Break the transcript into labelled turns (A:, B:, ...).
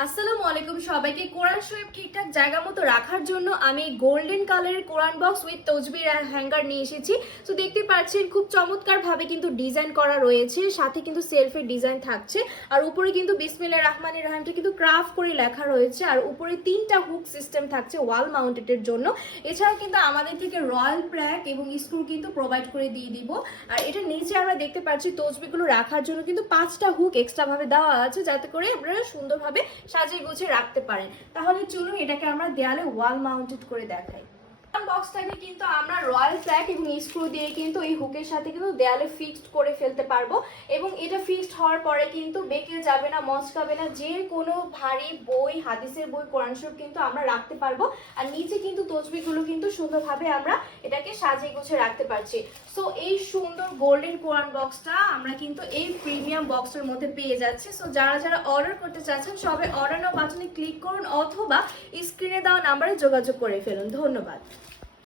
A: আসসালামু আলাইকুম সবাইকে। কোরআন শরীফ ঠিকঠাক জায়গা মতো রাখার জন্য আমি গোল্ডেন কালারের কোরআন বক্স উইথ তজবির হ্যাঙ্গার নিয়ে এসেছি। তো দেখতে পাচ্ছেন খুব চমৎকার ভাবে কিন্তু ডিজাইন করা রয়েছে, সাথে কিন্তু সেলফের ডিজাইন থাকছে। আর উপরে কিন্তু বিসমিল্লাহ রহমানির রহিমটা কিন্তু ক্রাফট করে লেখা রয়েছে। আর উপরে তিনটা হুক সিস্টেম থাকছে ওয়াল মাউন্টেডের জন্য। এছাড়াও কিন্তু আমাদের থেকে রয়্যাল প্র্যাক এবং স্ক্রু কিন্তু প্রোভাইড করে দিয়ে দিব। আর এটা নিচে আমরা দেখতে পাচ্ছি তসবিগুলো রাখার জন্য কিন্তু পাঁচটা হুক এক্সট্রা ভাবে দেওয়া আছে, যাতে করে আপনারা সুন্দরভাবে সাজিয়ে গুছিয়ে রাখতে পারেন। তাহলে চলুন এটাকে আমরা দেয়ালে ওয়াল মাউন্টেড করে দেখাই। বক্সটাকে কিন্তু আমরা রয়্যাল প্ল্যাক এবং স্ক্রু দিয়ে কিন্তু এই হুকের সাথে কিন্তু দেয়ালে ফিক্সড করে ফেলতে পারব এবং এটা ফিক্সড হওয়ার পরে কিন্তু বেঁকে যাবে না, মচকাবে না, যে কোনো ভারী বই, হাদিসের বই, কোরআন শরীফ কিন্তু আমরা রাখতে পারব আর নিচে কিন্তু তসবিগুলো কিন্তু সুন্দরভাবে আমরা এটাকে সাজিয়ে গুছিয়ে রাখতে পারছি। সো এই সুন্দর গোল্ডেন কোরআন বক্সটা আমরা কিন্তু এই প্রিমিয়াম বক্সের মধ্যে পেয়ে যাচ্ছি। সো যারা যারা অর্ডার করতে চাচ্ছেন, সবাই অর্ডার নাও বাটনে ক্লিক করুন অথবা স্ক্রিনে দেওয়া নাম্বারে যোগাযোগ করে ফেলুন। ধন্যবাদ।